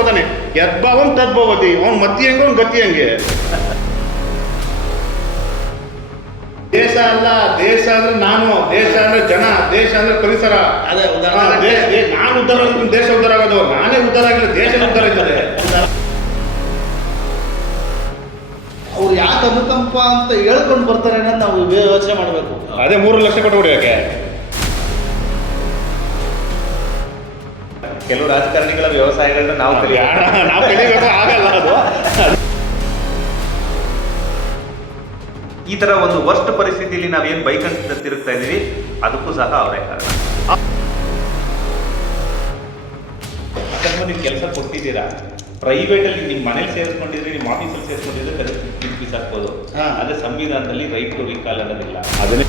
ತಗೋತಾನೆ ಯದ್ಭಾವಂ ತದ್ಭವತಿ ಅವ್ನು ಮತಿ ಹೆಂಗೆ ಅವ್ನು ಗತಿ ಹಂಗೆ? ದೇಶ ಅಲ್ಲ ದೇಶ ಅಂದ್ರೆ ನಾನು ದೇಶ ಅಂದ್ರೆ ಜನ ದೇಶ ಅಂದ್ರೆ ಪರಿಸರ. ಅದೇ ನಾನು ಉದ್ಧಾರ ದೇಶ ಉದ್ಧಾರ ಆಗೋದು ನಾನೇ ಉದ್ಧಾರ ಆಗಿಲ್ಲ ದೇಶ ಉದ್ಧಾರ ಆಗ್ತದೆ ಅವ್ರು ಯಾಕೆ ಅನುಕಂಪ ಅಂತ ಹೇಳ್ಕೊಂಡು ಬರ್ತಾರೆ ಅನ್ನೋದು ನಾವು ಯೋಚನೆ ಮಾಡಬೇಕು. ಅದೇ ಮೂರು ಲಕ್ಷ ಕೊಟ್ಟು ಯಾಕೆ? ಕೆಲವು ರಾಜಕಾರಣಿಗಳ ವ್ಯವಸಾಯಗಳನ್ನ ನಾವು ಕಲಿಯೋಣ ನಾವು ಕಲಿಬೇಕು ಆಗಲ್ಲ ಅದು. ಈ ತರ ಒಂದು ವರ್ಸ್ಟ್ ಪರಿಸ್ಥಿತಿಯಲ್ಲಿ ನಾವೇನು ಬೈಕ್ ಅಂತ ತಿರುಗ್ತಾ ಇದೀವಿ ಅದಕ್ಕೂ ಸಹ ಅವರೇ ಕಾರಣ. ನೀವು ಕೆಲಸ ಕೊಟ್ಟಿದ್ದೀರಾ? ಪ್ರೈವೇಟ್ ಅಲ್ಲಿ ನಿಮ್ಮ ಮನೇಲಿ ಸೇರಿಸ್ಕೊಂಡಿದ್ರೆ ನಿಮ್ಮ ಆಫೀಸಲ್ಲಿ ಸೇರಿಸ್ಕೊಂಡಿದ್ರೆ ಕರೆ ಹಾಕ್ಬೋದು ಹಾ. ಅದೇ ಸಂವಿಧಾನದಲ್ಲಿ ರೈಟ್ ಟು ರಿಕಾಲ್ ಅನ್ನೋದಿಲ್ಲ. ಅದನ್ನೇ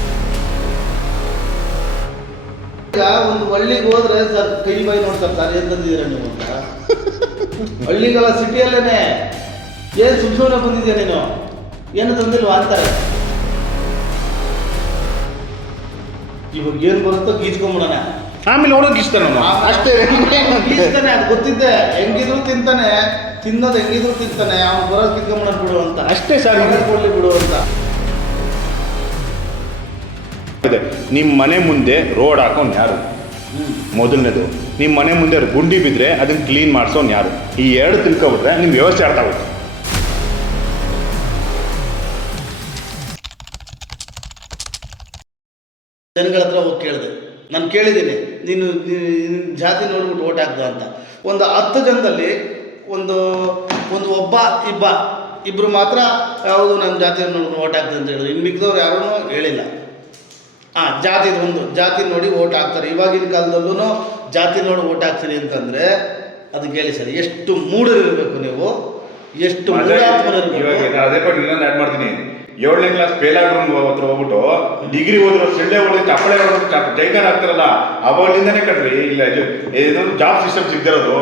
ಈಗ ಒಂದು ಹಳ್ಳಿಗೆ ಹೋದ್ರೆ ಸರ್ ಕೈ ಬೈ ನೋಡ್ತಾರೆ ಸರ್ ಏನ್ ತಂದಿದ್ದೀರಾ ನೀವು ಅಂತ? ಹಳ್ಳಿಗಳ ಸಿಟಿಯಲ್ಲೇನೆ ಏನ್ ಸುಮ್ ಸುಮ್ಮನೆ ಬಂದಿದ್ಯಾ ನೀನು? ಏನು ತಂದಿಲ್ವಾ ಅಂತಾರೆ ಇವಾಗ ಏನ್ ಬರುತ್ತೋ ಗೀಚ್ಕೊಂಬಿಡೋಣ. ಆಮೇಲೆ ನೋಡೋಕೆ ಇಷ್ಟ ಅಷ್ಟೇ. ಗೀಚ್ತಾನೆ ಅದು ಗೊತ್ತಿದ್ದೆ. ಹೆಂಗಿದ್ರು ತಿಂತಾನೆ ತಿನ್ನೋದು ಹೆಂಗಿದ್ರು ತಿಂತಾನೆ ಅವ್ನು ಬರೋದು ಕಿತ್ಕೊಂಬಿಡೋಣ ಬಿಡು ಅಂತ. ಅಷ್ಟೇ ಸರ್. ಕೊಡ್ಲಿ ಬಿಡು ಅಂತ. ಇದೆ. ನಿಮ್ಮ ಮನೆ ಮುಂದೆ ರೋಡ್ ಹಾಕೋನ್ ಯಾರು? ಮೊದಲನೇದು. ನಿಮ್ಮ ಮನೆ ಮುಂದೆ ಗುಂಡಿ ಬಿದ್ದರೆ ಅದನ್ನ ಕ್ಲೀನ್ ಮಾಡಿಸೋನ್ ಯಾರು? ಈ ಎರಡು ತಿಳ್ಕೊಬಿಟ್ರೆ ನಿಮ್ಮ ವ್ಯವಸ್ಥೆ ಅರ್ಥ ಆಗುತ್ತೆ. ಜನಗಳ ಹತ್ರ ಹೋಗಿ ಕೇಳಿದೆ. ನಾನು ಕೇಳಿದ್ದೀನಿ, ನೀನು ಜಾತಿ ನೋಡ್ಬಿಟ್ಟು ಓಟ್ ಹಾಕ್ದ ಅಂತ. ಒಂದು ಹತ್ತು ಜನದಲ್ಲಿ ಒಂದು ಒಂದು ಒಬ್ಬ, ಇಬ್ಬ ಇಬ್ಬರು ಮಾತ್ರ, ಯಾವುದು ನನ್ನ ಜಾತಿಯನ್ನು ನೋಡ್ಕೊಂಡು ಓಟ್ ಹಾಕ್ದೆ ಅಂತ ಹೇಳಿದ್ರು. ಇನ್ನು ಮಿಕ್ಕಿದವ್ರು ಯಾರೂ ಹೇಳಿಲ್ಲ. ಹಾಂ ಜಾತಿದು ಒಂದು. ಜಾತಿ ನೋಡಿ ಓಟ್ ಹಾಕ್ತಾರೆ. ಇವಾಗಿನ ಕಾಲದಲ್ಲೂ ಜಾತಿ ನೋಡಿ ಓಟ್ ಹಾಕ್ತೀನಿ ಅಂತಂದರೆ ಅದು ಕೇಳಿ ಸರಿ ಎಷ್ಟು ಮೂಢರಿರಬೇಕು ನೀವು? ಎಷ್ಟು ಇವಾಗ ಅದೇ ಪಟ್ಟು ಇನ್ನೊಂದು ಆ್ಯಡ್ ಮಾಡ್ತೀನಿ. ಏಳನೇ ಕ್ಲಾಸ್ ಫೇಲ್ ಆಗಿರೋ ಹತ್ರ ಹೋಗ್ಬಿಟ್ಟು ಡಿಗ್ರಿ ಹೋದ್ರು ಸೆಳ್ಳೆ ಹೊಡೆದು ಚಪ್ಪಳೆ ಹೊಡೆದು ಜೈಕಾರ ಆಗ್ತಾರಲ್ಲ ಅವಾಗಲಿಂದನೇ ಕಟ್ರಿ. ಇಲ್ಲ ಇದು ಏನಾದ್ರು ಜಾಬ್ ಸಿಸ್ಟಮ್ ಸಿಗ್ದಿರೋದು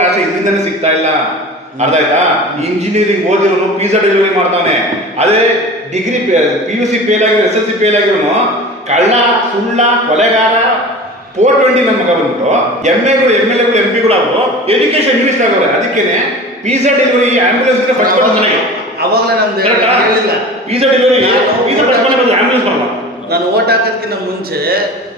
ಕಾಸೆ ಇಲ್ಲಿಂದನೇ ಸಿಗ್ತಾ ಇಲ್ಲ. ಅರ್ಥ ಆಯ್ತಾ? ಇಂಜಿನಿಯರಿಂಗ್ ಓದಿರೋನು ಪಿಜ್ಜಾ ಡೆಲಿವರಿ ಮಾಡ್ತಾನೆ. ಅದೇ degree P U C fail ಆಗಿರೋ ಎಸ್ ಎಸ್ ಸಿ ಫೇಲ್ ಆಗಿರೋನು ಕಳ್ಳ ಸುಳ್ಳ ಕೊಲೆಗಾರ ಫೋರ್ ಟ್ವೆಂಟಿ ನನ್ನ ಮಗ ಬಂದ್ಬಿಟ್ಟು ಎಂ ಎಗಳು ಎಂ ಎಲ್ ಎಗಳು ಎಂ ಪಿಗಳು ಅವರು ಎಜುಕೇಶನ್ ಮಿನಿಸ್ಟರ್ ಆಗವ್ರೆ ಅದಕ್ಕೇನೆ ಪಿಜ್ಜಾ ಡೆಲಿವರಿ ಆಂಬುಲೆನ್ಸ್ ಫಸ್ಟ್ ಮನೆಗೆ. ಅವಾಗಲೇ ನಮ್ದು? ಹೇಳಿಲ್ಲ ಪಿಜ್ಜಾ ಡೆಲಿವರಿ ನಾನು ಪಿಜ್ಜಾ ಫಸ್ಟ್ ಮನೆ ಬಂದು ಬರಲ್ಲ. ನಾನು ಓಟ್ ಹಾಕೋದಕ್ಕಿಂತ ಮುಂಚೆ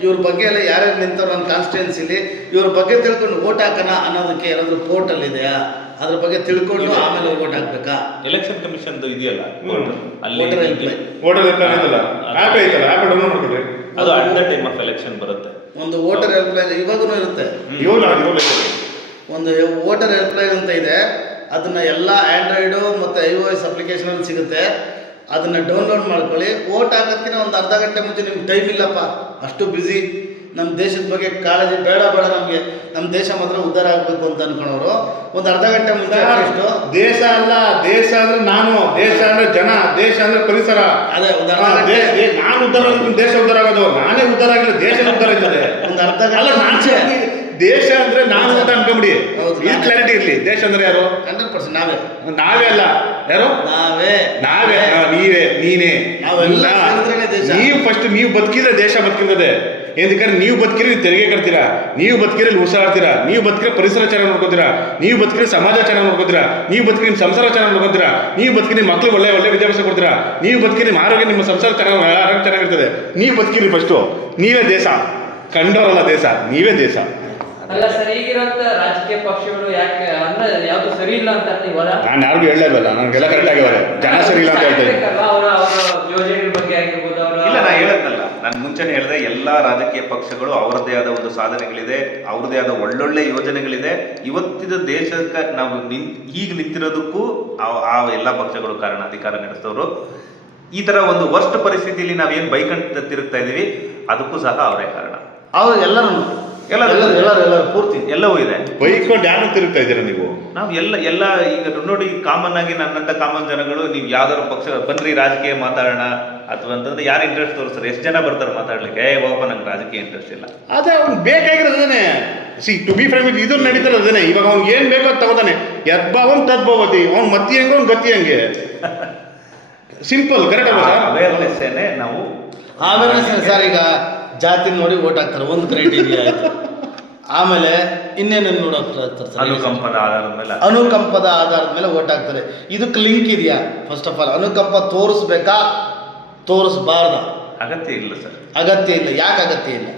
ಇವ್ರ ಬಗ್ಗೆ ಎಲ್ಲ ಯಾರ್ಯಾರು ನಿಂತವ್ರು ನನ್ನ ಕಾನ್ಸ್ಟಿಟ್ಯೂನ್ಸಿಲಿ ಇವ್ರ ಬಗ್ಗೆ ತಿಳ್ಕೊಂಡು ಓಟ್ ಹಾಕೋಣ ಅನ್ನೋದಕ್ಕೆ ಏನಾದರೂ ಪೋರ್ಟಲ್ ಇದೆಯಾ? ಅದ್ರ ಬಗ್ಗೆ ತಿಳ್ಕೊಂಡು ಆಮೇಲೆ ವೋಟ್ ಹಾಕ್ಬೇಕಾ? ಎಲೆಕ್ಷನ್ ಕಮಿಷನ್ ಇದೆಯಲ್ಲ ಅಲ್ಲಿ ವೋಟರ್ ಆ್ಯಪ್ ಐತಲ್ಲ ಆ್ಯಪ್ ಡೌನ್ಲೋಡ್ ಅದು at the time of election ಬರುತ್ತೆ. ಒಂದು ವೋಟರ್ ಹೆಲ್ಪ್ಲೈನ್ ಇವಾಗೂ ಇರುತ್ತೆ. ಒಂದು ವೋಟರ್ ಹೆಲ್ಪ್ಲೈನ್ ಅಂತ ಇದೆ. ಅದನ್ನ ಎಲ್ಲ ಆಂಡ್ರಾಯ್ಡ್ ಮತ್ತು ಐ ಓ ಎಸ್ ಅಪ್ಲಿಕೇಶನಲ್ಲಿ ಸಿಗುತ್ತೆ. ಅದನ್ನ ಡೌನ್ಲೋಡ್ ಮಾಡ್ಕೊಳ್ಳಿ. ವೋಟ್ ಹಾಕೋದಕ್ಕಿಂತ ಒಂದು ಅರ್ಧ ಗಂಟೆ ಮುಂಚೆ ನಿಮ್ಗೆ ಟೈಮ್ ಇಲ್ಲಪ್ಪ. ಅಷ್ಟು ಬ್ಯುಸಿ ನಮ್ಮ ದೇಶದ ಬಗ್ಗೆ ಕಾಳಜಿ ಬೇಡ ಬೇಡ ನಮಗೆ. ನಮ್ಮ ದೇಶ ಮಾತ್ರ ಉದ್ಧಾರ ಆಗಬೇಕು ಅಂತ ಅನ್ಕೊಳೋರು ಒಂದು ಅರ್ಧ ಗಂಟೆ ಮುಂದೆ ಎಷ್ಟು ದೇಶ ಅಲ್ಲ ದೇಶ ಅಂದ್ರೆ ನಾನು ದೇಶ ಅಂದ್ರೆ ಜನ ದೇಶ ಅಂದ್ರೆ ಪರಿಸರ. ಅದೇ ನಾನು ಉದ್ಧಾರ ದೇಶ ಉದ್ಧಾರ ಆಗೋದು. ನಾನೇ ಉದ್ಧಾರ ಆಗಿಲ್ಲ ದೇಶ ಉದ್ಧಾರ ಆಗಿದೆ ಒಂದು ಅರ್ಧ ಅಲ್ಲ ನಾಚೆ ದೇಶ ಅಂದ್ರೆ ನಾನು ಅಂತ ಅನ್ಕೊಂಬಿಡಿ. ಈ. ಕ್ಲಾರಿಟಿ ಇರ್ಲಿ ದೇಶ ಅಂದ್ರೆ ಯಾರು? ಹಂಡ್ರೆಡ್ ಪರ್ಸೆಂಟ್ ನಾವೇ. ನಾವೇ ಅಲ್ಲ ಯಾರು? ನಾವೇ. ನಾವೇ. ನೀವೇ ನೀನೇ. ನಾವೆಲ್ಲ ನೀವು ಫಸ್ಟ್ ನೀವು ಬದುಕಿದ್ರೆ ದೇಶ ಬದುಕಿರ್ತದೆ. ಏನಕ್ಕೆ ನೀವು ಬದುಕಿರಿ ನೀವು ತೆರಿಗೆ ಕಟ್ತೀರಾ? ನೀವು ಬದುಕಿರಿ ಉಸಿರಾಡ್ತೀರಾ ನೀವು ಬದುಕಿರಿ ಪರಿಸರ ಚೆನ್ನಾಗಿ ನೋಡ್ಕೊತೀರಾ? ನೀವು ಬದುಕಿರಿ ಸಮಾಜ ಚೆನ್ನಾಗಿ ನೋಡ್ಕೊತೀರಾ? ನೀವು ಬದುಕಿರಿ ನಿಮ್ಮ ಸಂಸಾರ ಚೆನ್ನಾಗಿ ನೋಡ್ಕೊತೀರಾ? ನೀವು ಬದುಕಿರಿ ನಿಮ್ಮ ಮಕ್ಳು ಒಳ್ಳೆ ಒಳ್ಳೆ ವಿದ್ಯಾಭ್ಯಾಸ ಕೊಡ್ತೀರಾ? ನೀವು ಬದುಕಿರಿ ನಿಮ್ಮ ಆರೋಗ್ಯ ನಿಮ್ಮ ಸಂಸಾರ ಚೆನ್ನಾಗಿ ಆರೋಗ್ಯ ಚೆನ್ನಾಗಿರ್ತದೆ ನೀವು ಬದುಕಿರಿ ಫಸ್ಟು ನೀವೇ ದೇಶ. ಕಂಡವರಲ್ಲ ದೇಶ. ನೀವೇ ದೇಶ. ಅಲ್ಲ ಸರಿ ಈಗಿರೋಂಥ ರಾಜಕೀಯ ಪಕ್ಷಗಳು ಯಾಕೆ ಅನ್ನ ಯಾವ್ದು ಸರಿ ಇಲ್ಲ ಅಂತ ನೀವಲ್ಲ ನಾನು ಯಾರಿಗೂ ಹೇಳಲ್ಲ ನನಗೆಲ್ಲ ಕರೆಕ್ಟ್ ಆಗಿದ್ದಾರೆ ಜನ ಸರಿ ಇಲ್ಲ ಅಂತ ಹೇಳ್ತಾ ಇದ್ದೀನಿ. ಅವರ ಅವರ ಬಗ್ಗೆ ಆಗಿರ್ಬೋದು ಅವರ ಇಲ್ಲ ನಾ ಹೇಳದ್ನಲ್ಲ ನಾನು ಮುಂಚೆನೆ ಹೇಳಿದೆ ಎಲ್ಲ ರಾಜಕೀಯ ಪಕ್ಷಗಳು ಅವರದ್ದೇ ಆದ ಒಂದು ಸಾಧನೆಗಳಿದೆ ಅವ್ರದ್ದೇ ಆದ ಒಳ್ಳೊಳ್ಳೆ ಯೋಜನೆಗಳಿದೆ. ಇವತ್ತಿನ ದೇಶಕ್ಕೆ ನಾವು ನಿನ್ ಈಗ ನಿಂತಿರೋದಕ್ಕೂ ಆ- ಆ ಎಲ್ಲ ಪಕ್ಷಗಳು ಕಾರಣ ಅಧಿಕಾರ ನಡೆಸೋರು ಈ ತರ ಒಂದು ವರ್ಷ ಪರಿಸ್ಥಿತಿಯಲ್ಲಿ ನಾವೇನು ಬೈಕ್ ಅಂತ ತಿರುಗ್ತಾ ಇದೀವಿ ಅದಕ್ಕೂ ಸಹ ಅವರೇ ಕಾರಣ. ಅವ್ರು ಎಲ್ಲರೂ ಎಲ್ಲರೂ. ಎಲ್ಲರೂ ಎಲ್ಲರೂ ಎಲ್ಲರೂ ಪೂರ್ತಿ. ಎಲ್ಲವೂ ಇದೆ. ಬೈಕೊಂಡು ಯಾರು ತಿರುಗ್ತಾ ಇದ್ದೀರಾ ನೀವು? ನಾವು ಎಲ್ಲ ಎಲ್ಲ ಈಗ ನೋಡಿ ಕಾಮನ್ ಆಗಿ ನನ್ನಂತ ಕಾಮನ್ ಜನಗಳು ನೀವು ಯಾವ್ದಾದ್ರು ಪಕ್ಷ ಬನ್ರಿ ರಾಜಕೀಯ ಮಾತಾಡೋಣ ಅಥವಾ ಅಂತಂದ್ರೆ ಯಾರು ಇಂಟ್ರೆಸ್ಟ್ ತೋರಿಸ್ತಾರೆ? ಎಷ್ಟು ಜನ ಬರ್ತಾರೆ ಮಾತಾಡ್ಲಿಕ್ಕೆ? ಏ ಓಪನ್ ನಂಗೆ ರಾಜಕೀಯ ಇಂಟ್ರೆಸ್ಟ್ ಇಲ್ಲ. ಅದೇ ಅವ್ನು ಬೇಕಾಗಿರೋದು ಅದೇನೆ ಸಿ ಟು ಬಿ ಫ್ರಮ್ ಇದು ನಡೀತಾರೆ ಅದೇನೆ ಇವಾಗ ಅವ್ನು ಏನು ಬೇಕೋ ಅದು ತಗೋತಾನೆ. ಯದ್ಭಾವಂ ತದ್ಭವತಿ ಅವ್ನು ಮತ್ತಿ ಹೆಂಗೆ ಅವ್ನು ಗತಿ ಹಂಗೆ. ಸಿಂಪಲ್ ಕರೆಕ್ಟ್ ಅವೇರ್ನೆಸ್ ಏನೇ ನಾವು ಅವೇರ್ನೆಸ್ ಸರ್ ಈಗ ಜಾತಿ ನೋಡಿ ಓಟ್ ಹಾಕ್ತಾರೆ. ಒಂದು ಕ್ರೈಟೀರಿಯಾ ಆಯಿತು. ಆಮೇಲೆ ಇನ್ನೇನನ್ನು ನೋಡೋಕೆ ಅನುಕಂಪದ ಆಧಾರದ ಮೇಲೆ. ಅನುಕಂಪದ ಆಧಾರದ ಮೇಲೆ ಓಟ್ ಹಾಕ್ತಾರೆ. ಇದಕ್ಕೆ ಲಿಂಕ್ ಇದೆಯಾ? ಫಸ್ಟ್ ಆಫ್ ಆಲ್ ಅನುಕಂಪ ತೋರಿಸ್ಬೇಕಾ? ತೋರಿಸ್ಬಾರ್ದ. ಅಗತ್ಯ ಇಲ್ಲ ಸರ್. ಅಗತ್ಯ ಇಲ್ಲ ಯಾಕೆ ಅಗತ್ಯ ಇಲ್ಲ?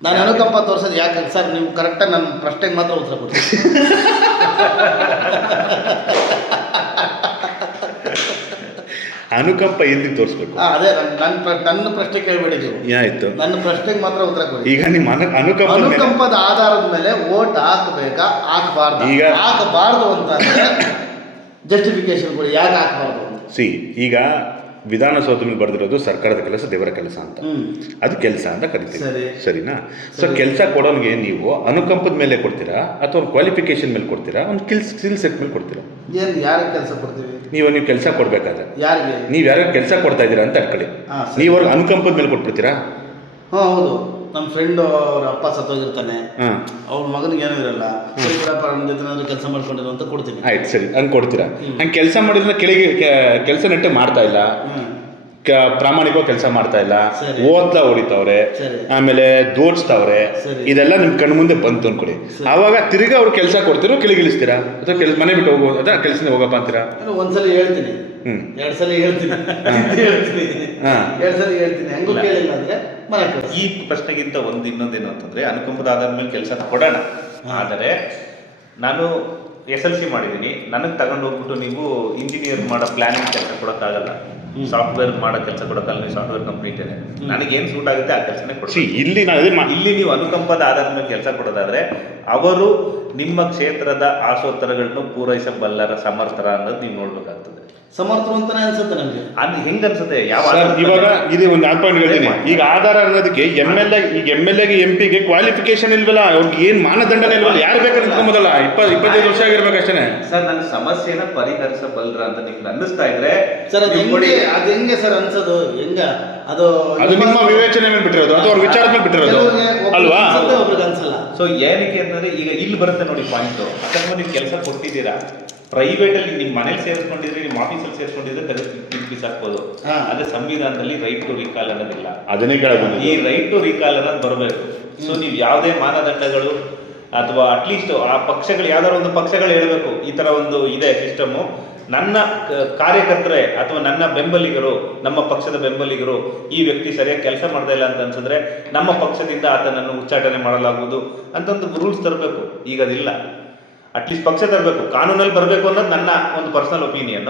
ನಾನು ಅನುಕಂಪ ತೋರಿಸೋದು ಯಾಕೆ ಸರ್ ನೀವು ಕರೆಕ್ಟಾಗಿ ನನ್ನ ಪ್ರಶ್ನೆಗೆ ಮಾತ್ರ ಉತ್ತರ ಕೊಡಿ. ಅನುಕಂಪ ಎಲ್ಲಿ ತೋರಿಸ್ಬೇಕು? ಅದೇ ನನ್ನ ನನ್ನ ಪ್ರ- ನನ್ನ ಪ್ರಶ್ನೆ ಕೇಳಬೇಡಿ ನೀವು. ಏನಾಯ್ತು ನನ್ನ ಪ್ರಶ್ನೆಗೆ ಮಾತ್ರ ಉತ್ತರ ಕೊಡಿ. ಈಗ ನಿಮ್ಮ ಅನು ಅನುಕಂಪ ಅನುಕಂಪದ ಆಧಾರದ ಮೇಲೆ ಓಟ್ ಹಾಕಬೇಕಾ ಹಾಕಬಾರ್ದು? ಈಗ- ಹಾಕಬಾರ್ದು ಅಂತ ಜಸ್ಟಿಫಿಕೇಶನ್ ಕೊಡಿ ಯಾಕೆ ಹಾಕಬಾರ್ದು ಸಿ ಈಗ ವಿಧಾನಸೌಧ ಮೇಲೆ ಬರೆದಿರೋದು ಸರ್ಕಾರದ ಕೆಲಸ ದೇವರ ಕೆಲಸ ಅಂತ. ಅದು ಕೆಲಸ ಅಂತ ಕರಿತೀವಿ. ಸರಿ. ಸರಿನಾ? ಸೊ ಕೆಲಸ ಕೊಡೋನ್ಗೆ ನೀವು ಅನುಕಂಪದ ಮೇಲೆ ಕೊಡ್ತೀರಾ ಅಥವಾ ಒಂದು ಕ್ವಾಲಿಫಿಕೇಶನ್ ಮೇಲೆ ಕೊಡ್ತೀರಾ? ಒಂದು ಸ್ಕಿಲ್ ಸ್ಕಿಲ್ ಸೆಟ್ ಮೇಲೆ ಕೊಡ್ತೀರಾ? ಏನು ಯಾರಿಗೆ ಕೆಲಸ ಕೊಡ್ತೀವಿ? ನೀವು ನೀವು ಕೆಲಸ ಕೊಡಬೇಕಾದ್ರೆ. ಯಾರಿಗೆ? ನೀವು ಯಾರ್ಯಾರು ಕೆಲಸ ಕೊಡ್ತಾ ಇದ್ದೀರಾ ಅಂತ ಅಡ್ಕೊಳ್ಳಿ ನೀವು ಅವ್ರಿಗೆ ಅನುಕಂಪದ ಮೇಲೆ ಕೊಟ್ಬಿಡ್ತೀರಾ? ಹಾಂ ಹೌದು. ನಮ್ಮ ಫ್ರೆಂಡ್ ಅವ್ರ ಅಪ್ಪ ಸತ್ತೋಗಿರ್ತಾನೆ. ಹಾಂ ಅವ್ರ ಮಗನಿಗೆ ಏನೂ ಇರಲ್ಲ. ಸರಿ ಬಿಡಪ್ಪ ನಮ್ಮ ಜೊತೆ ಕೆಲಸ ಮಾಡ್ಕೊಂಡಿರೋ ಅಂತ ಕೊಡ್ತೀನಿ. ಆಯ್ತು ಸರಿ ಹಂಗೆ ಕೊಡ್ತೀರಾ. ಹಂಗೆ ಕೆಲಸ ಮಾಡಿದ್ರೆ ಕೆಳಗೆ ಕೆಲಸ ನೆಟ್ಟೆ ಮಾಡ್ತಾ ಇಲ್ಲ. ಕ- ಪ್ರಾಮಾಣಿಕವಾಗಿ ಕೆಲಸ ಮಾಡ್ತಾ ಇಲ್ಲ. ಸರಿ. ಓದ್ತಾ ಹೊಡಿತಾವ್ರೆ ಸರಿ. ಆಮೇಲೆ ಸರಿ. ಇದೆಲ್ಲ ನಿಮ್ ಕಣ್ಣು ಮುಂದೆ ಬಂತು ಅನ್ಕೊಡಿ ಅವಾಗ ತಿರ್ಗಾ ಅವ್ರು ಕೆಲಸ ಕೊಡ್ತಿರೋ ಕೆಳಗಿಳಿಸ್ತೀರಾ? ಅಥವಾ ಕೆಲಸ ಮನೆ ಬಿಟ್ಟು ಹೋಗೋ ಅದ ಕೆಲಸದಿಂದ ಹೋಗಪ್ಪ ಅಂತೀರಾ? ನಾನು ಒಂದ್ಸಲ ಹೇಳ್ತೀನಿ. ಎರಡು ಸಲ ಹೇಳ್ತೀನಿ. ಹೇಳ್ತೀನಿ. ಎರಡು ಸಲ ಹೇಳ್ತೀನಿ. ಹೆಂಗೂ ಕೇಳಿಲ್ಲ ಅಂದ್ರೆ ಮನೆ ಈ ಪ್ರಶ್ನೆಗಿಂತ ಒಂದು ಇನ್ನೊಂದೇನು ಅಂತಂದ್ರೆ ಅನುಕಂಪದ ಆಧಾರ ಮೇಲೆ ಕೆಲಸ ಕೊಡೋಣ ಆದರೆ ನಾನು ಎಸ್ ಎಲ್ ಸಿ ಮಾಡಿದ್ದೀನಿ. ನನಗೆ ತಗೊಂಡು ಹೋಗ್ಬಿಟ್ಟು ನೀವು ಇಂಜಿನಿಯರ್ ಮಾಡೋ ಪ್ಲಾನಿಂಗ್ ಕೆಲಸ ಕೊಡೋಕ್ಕಾಗಲ್ಲ. ಸಾಫ್ಟ್ವೇರ್ ಮಾಡೋ ಕೆಲಸ ಕೊಡೋಕ್ಕಲ್ಲ ನೀವು ಸಾಫ್ಟ್ವೇರ್ ಕಂಪ್ನಿ ಇದ್ದೇನೆ. ನನಗೇನು ಸೂಟ್ ಆಗುತ್ತೆ ಆ ಕೆಲಸನೇ ಕೊಡಿ ಇಲ್ಲಿ ನಾನು ಇಲ್ಲಿ ನೀವು ಅನುಕಂಪದ ಆಧಾರದ ಮೇಲೆ ಕೆಲಸ ಕೊಡೋದಾದ್ರೆ ಅವರು ನಿಮ್ಮ ಕ್ಷೇತ್ರದ ಆಶೋತ್ತರಗಳನ್ನು ಪೂರೈಸಬಲ್ಲರ ಸಮರ್ಥರ ಅನ್ನೋದು ನೀವು ನೋಡ್ಬೇಕಾಗ್ತದೆ. ಸಮರ್ಥರು ಅಂತಾನೆ ಅನ್ಸುತ್ತೆ ನಮಗೆ. ಅದು ಹೆಂಗ್ ಅನ್ಸುತ್ತೆ? ಯಾವ ಸರ್ ಇವಾಗ ಇದು ಒಂದು ನಾಲ್ಕು ಪಾಯಿಂಟ್ ಹೇಳ್ತೀನಿ. ಈಗ ಆಧಾರ ಅನ್ನೋದಕ್ಕೆ ಎಂ ಎಲ್ ಎ ಈಗ ಎಂ ಎಲ್ ಎಗೆ ಎಂ ಪಿಗೆ ಕ್ವಾಲಿಫಿಕೇಶನ್ ಇಲ್ವಲ್ಲ ಅವ್ರಿಗೆ ಏನ್ ಮಾನದಂಡನೇ ಇಲ್ವಲ್ಲ ಯಾರು ಬೇಕಾದ್ರೆ ನಿಂತ್ಕೊಂಬೋದಲ್ಲ ಇಪ್ಪತ್ತು ಇಪ್ಪತ್ತೈದು ವರ್ಷ ಆಗಿರ್ಬೇಕಷ್ಟೇ ಸರ್ ನನ್ನ ಸಮಸ್ಯೆನ ಪರಿಹರಿಸಬಲ್ರ ಅಂತ ನಿಮ್ಗೆ ಅನ್ನಿಸ್ತಾ ಇದ್ರೆ ಸರ್ ಅದು ನೀವು ಕೊಡಿ. ಹೆಂಗೆ ಅದು ಹೆಂಗೆ ಸರ್ ಅನ್ಸೋದು? ಹೆಂಗ? ಅದು ಅದು ನಿಮ್ಮ ವಿವೇಚನೆ ಮೇಲೆ ಬಿಟ್ಟಿರೋದು ಅಥವಾ ಅವ್ರ ವಿಚಾರದ ಮೇಲೆ ಬಿಟ್ಟಿರೋದು. ಕೆಲವ್ರಿಗೆ ಒಬ್ರಿಗೆ ಅಲ್ವಾ? ಅನ್ಸುತ್ತೆ, ಒಬ್ರಿಗೆ ಅನ್ಸಲ್ಲ. ಸೊ ಏನಕ್ಕೆ ಅಂತಂದ್ರೆ ಈಗ ಇಲ್ಲಿ ಬರುತ್ತೆ ನೋಡಿ ಪಾಯಿಂಟ್ ಅಕಸ್ಮಾತ್ ನೀವು ಕೆಲಸ ಕೊಟ್ಟಿದ್ದೀರಾ? ಪ್ರೈವೇಟ್ ಅಲ್ಲಿ ನಿಮ್ಮ ಮನೇಲಿ ಸೇರಿಸ್ಕೊಂಡಿದ್ರೆ ನಿಮ್ಮ ಆಫೀಸಲ್ಲಿ ಸೇರಿಸ್ಕೊಂಡಿದ್ರೆ ತೆಗೆದು ಪೀಸ್ ಹಾಕ್ಬೋದು ಅದೇ ಸಂವಿಧಾನದಲ್ಲಿ ರೈಟ್ ಟು ರಿಕಾಲ್ ಅನ್ನೋದಿಲ್ಲ. ಅದನ್ನೇ ಕೇಳಬಹುದು ಈ ರೈಟ್ ಟು ರಿಕಾಲ್ ಅನ್ನೋದು ಬರಬೇಕು. ಸೊ ನೀವು ಯಾವುದೇ ಮಾನದಂಡಗಳು ಅಥವಾ ಅಟ್ಲೀಸ್ಟ್ ಆ ಪಕ್ಷಗಳು ಯಾವ್ದಾದ್ರು ಒಂದು ಪಕ್ಷಗಳು ಹೇಳಬೇಕು. ಈ ತರ ಒಂದು ಇದೆ ಸಿಸ್ಟಮು ನನ್ನ ಕಾರ್ಯಕರ್ತರೆ ಅಥವಾ ನನ್ನ ಬೆಂಬಲಿಗರು ನಮ್ಮ ಪಕ್ಷದ ಬೆಂಬಲಿಗರು ಈ ವ್ಯಕ್ತಿ ಸರಿಯಾಗಿ ಕೆಲಸ ಮಾಡ್ತಾ ಇಲ್ಲ ಅಂತ ಅನ್ಸಿದ್ರೆ ನಮ್ಮ ಪಕ್ಷದಿಂದ ಆತನನ್ನು ಉಚ್ಚಾಟನೆ ಮಾಡಲಾಗುವುದು. ಅಂತ ಒಂದು ರೂಲ್ಸ್ ತರಬೇಕು. ಈಗ ಅದಿಲ್ಲ. ಅಟ್ಲೀಸ್ಟ್ ಪಕ್ಷ ತರಬೇಕು. ಕಾನೂನಲ್ಲಿ ಬರಬೇಕು ಅನ್ನೋದು ನನ್ನ ಒಂದು ಪರ್ಸನಲ್ ಒಪಿನಿಯನ್